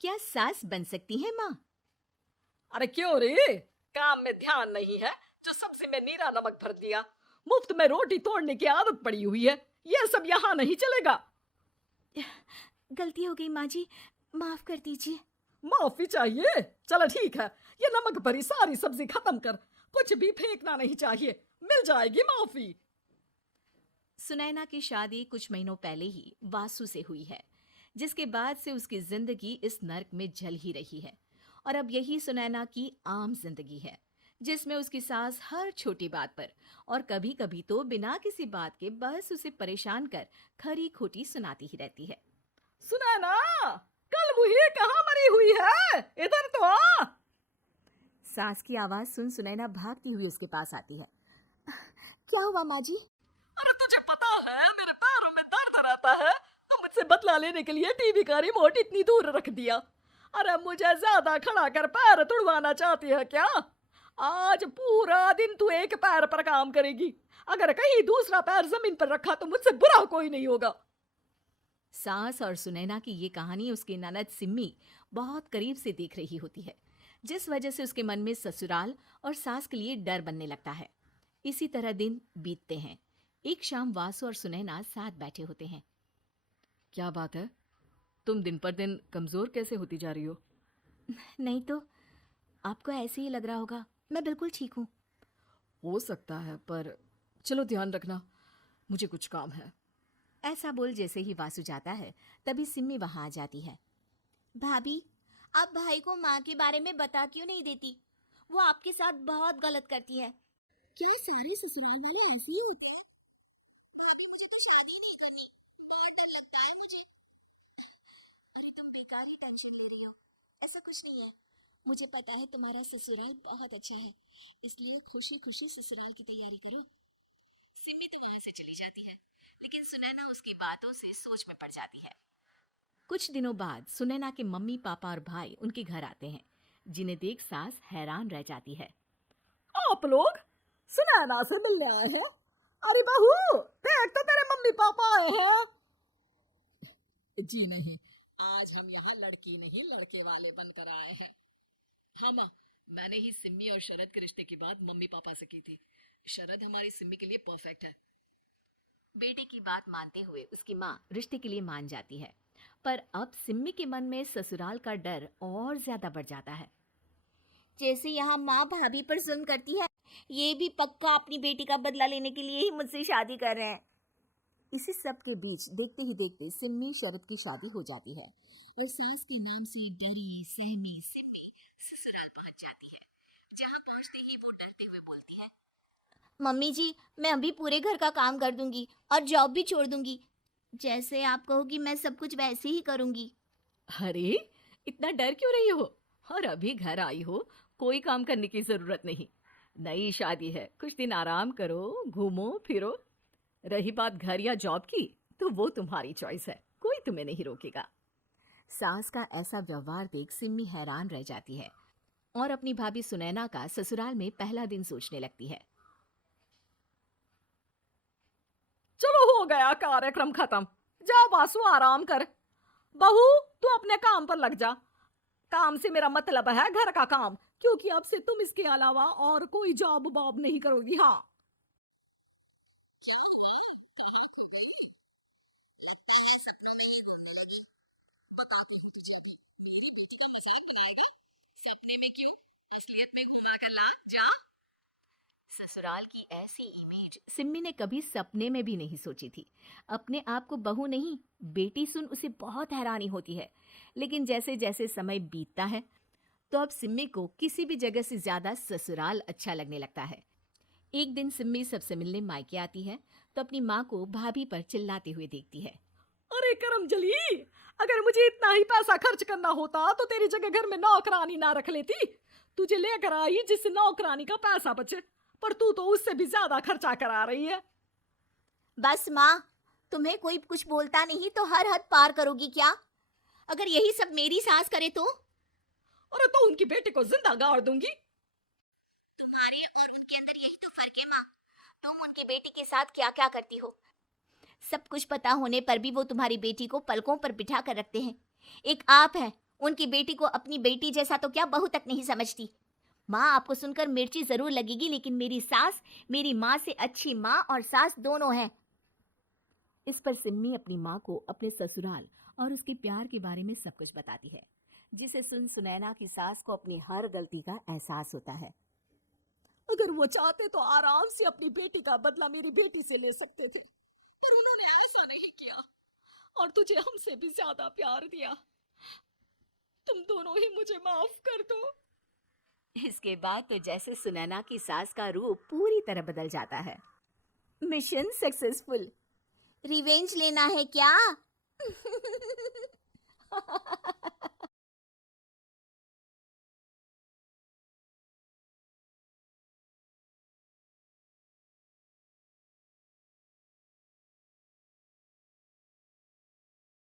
क्या सास बन सकती है माँ? अरे क्यों रे, काम में ध्यान नहीं है जो सब्जी में नीरा नमक भर दिया। मुफ्त में रोटी तोड़ने की आदत पड़ी हुई है, ये सब यहाँ नहीं चलेगा। गलती हो गई माँ जी, माफ कर दीजिए। माफी चाहिए? चलो ठीक है, ये नमक भरी सारी सब्जी खत्म कर, कुछ भी फेंकना नहीं चाहिए, मिल जाएगी माफी। सुनैना की शादी कुछ महीनों पहले ही वासु से हुई है, जिसके बाद से उसकी जिंदगी इस नर्क में जल ही रही है। और अब यही सुनैना की आम जिंदगी है, जिसमें उसकी सास हर छोटी बात पर और कभी कभी तो बिना किसी बात के बस उसे परेशान कर खरी खोटी सुनाती ही रहती है। सुनैना, कल मुही कहाँ मरी हुई है, इधर तो आ। सास की आवाज सुन सुनैना भागती हुई उसके पास आती है। क्या हुआ माँ जी? अरे तुझे पता है मेरे पैरों में दर्द रहता है, तो मुझसे बदला लेने के लिए टीवी का रिमोट इतनी दूर रख दिया। अरे मुझे ज्यादा खड़ा कर पैर तुड़वाना चाहती है क्या? आज पूरा दिन तू एक पैर पर काम करेगी, अगर कहीं दूसरा पैर जमीन पर रखा तो मुझसे बुरा कोई नहीं होगा। सास और सुनैना की ये कहानी उसकी ननद सिम्मी बहुत करीब से देख रही होती है, जिस वजह से उसके मन में ससुराल और सास के लिए डर बनने लगता है। इसी तरह दिन बीतते हैं। एक शाम वासु और सुनैना साथ बैठे होते हैं। क्या बात है, तुम दिन पर दिन कमजोर कैसे होती जा रही हो? नहीं तो, आपको ऐसे ही लग रहा होगा, मैं बिल्कुल ठीक हूँ। हो सकता है, पर चलो ध्यान रखना, मुझे कुछ काम है। ऐसा बोल जैसे ही वासु जाता है, तभी सिम्मी वहां आ जाती है। भाभी, आप भाई को माँ के बारे में बता क्यों नहीं देती? वो आपके साथ बहुत गलत करती है। क्या सारे ससुराल वाले ऐसे ही होते हैं? डर लगता है मुझे। अरे तुम बेकार ही टेंशन ले रही हो, ऐसा कुछ नहीं है। मुझे पता है तुम्हारा ससुराल बहुत अच्छा है, इसलिए खुशी खुशी ससुराल की तैयारी करो। सिम्मी तो वहां से चली जाती है, लेकिन सुनैना उसकी बातों से सोच में पड़ जाती है। कुछ दिनों बाद सुनैना के मम्मी पापा और भाई उनके घर आते हैं, जिन्हें देख सास हैरान रह जाती है। आप लोग सुनैना से मिलने आए हैं? अरे बहू, देख तो तेरे मम्मी पापा आए हैं। जी नहीं, आज हम यहाँ लड़की नहीं लड़के वाले बनकर आए हैं। हाँ माँ, मैंने ही सिम्मी और शरद के रिश्ते की बात मम्मी पापा से की थी। शरद हमारी सिम्मी के लिए परफेक्ट है। बेटे की बात मानते हुए उसकी माँ रिश्ते के लिए मान जाती है, पर अब सिम्मी के मन में ससुराल का डर और ज्यादा बढ़ जाता है। जैसे यहाँ माँ भाभी पर जुल्म करती है, ये भी पक्का अपनी बेटी का बदला लेने के लिए ही मुझसे शादी कर रहे हैं। इसी सब के बीच देखते ही देखते सिम्मी शरद की शादी हो जाती है और सास के नाम से डरी सहमी सिम्मी ससुराल पहुंच जाती है, जहां पहुंचते ही वो डरते हुए बोलती है। मम्मी जी, मैं अभी पूरे घर का काम कर दूंगी और जॉब भी छोड़ दूंगी। जैसे आप कहोगी मैं सब कुछ वैसे ही करूंगी। अरे, इतना डर क्यों रही हो? और अभी घर आई हो, कोई काम करने की जरूरत नहीं। नई शादी है, कुछ दिन आराम करो, घूमो फिरो। रही बात घर या जॉब की, तो वो तुम्हारी चॉइस है, कोई तुम्हें नहीं रोकेगा। सास का ऐसा व्यवहार देख सिम्मी हैरान रह जाती है और अपनी भाभी सुनैना का ससुराल में पहला दिन सोचने लगती है। चलो हो गया कार्यक्रम खत्म, जा वासु आराम कर। बहू, तू अपने काम पर लग जा। काम से मेरा मतलब है घर का काम, क्योंकि अब से तुम इसके अलावा और कोई जॉब बॉब नहीं करोगी। हाँ, सपने में क्यों, असलियत में घुमा कर ला जा। ससुराल की ऐसी इमेज सिम्मी ने कभी सपने में भी नहीं सोची थी। अपने आप को बहू नहीं, बेटी सुन उसे बहुत हैरानी होती है। लेकिन जैसे जैसे समय बीतता है, तो अब सिम्मी को किसी भी जगह से ज्यादा ससुराल अच्छा लगने लगता है। एक दिन सिम्मी सबसे मिलने मायके आती है, तो अपनी माँ को भाभी पर चिल्लाते हुए देखती है। अरे करमजली, अगर मुझे इतना ही पैसा खर्च करना होता तो तेरी जगह घर में नौकरानी ना रख लेती। तुझे लेकर आई जिससे नौकरानी का पैसा बचे, पर तू तो उससे भी ज्यादा खर्चा करा रही है। बस माँ, तुम्हें कोई कुछ बोलता नहीं तो हर हद पार करोगी क्या? अगर यही सब मेरी सास करे तो? अरे तो उनकी बेटी को जिंदा गाड़ दूंगी। तुम्हारे और उनके अंदर यही तो फर्क है माँ। तुम उनकी बेटी के साथ क्या क्या करती हो, सब कुछ पता होने पर भी वो तुम्हारी बेटी को पलकों पर बिठा कर रखते हैं। एक आप है उनकी बेटी को अपनी बेटी जैसा तो क्या बहू तक नहीं समझती। माँ, आपको सुनकर मिर्ची जरूर लगेगी, लेकिन मेरी सास मेरी माँ से अच्छी माँ और सास दोनों हैं। इस पर सिम्मी अपनी माँ को अपने ससुराल और उसके प्यार के बारे में सब कुछ बताती है, जिसे सुन सुनैना की सास को अपनी हर गलती का एहसास होता है। अगर वो चाहते तो आराम से अपनी बेटी का बदला मेरी बेटी से ले सकते थे, पर उन्होंने ऐसा नहीं किया और तुझे हमसे भी ज्यादा प्यार दिया। तुम दोनों ही मुझे माफ कर दो। इसके बाद तो जैसे सुनैना की सास का रूप पूरी तरह बदल जाता है। Mission successful. रिवेंज लेना है क्या?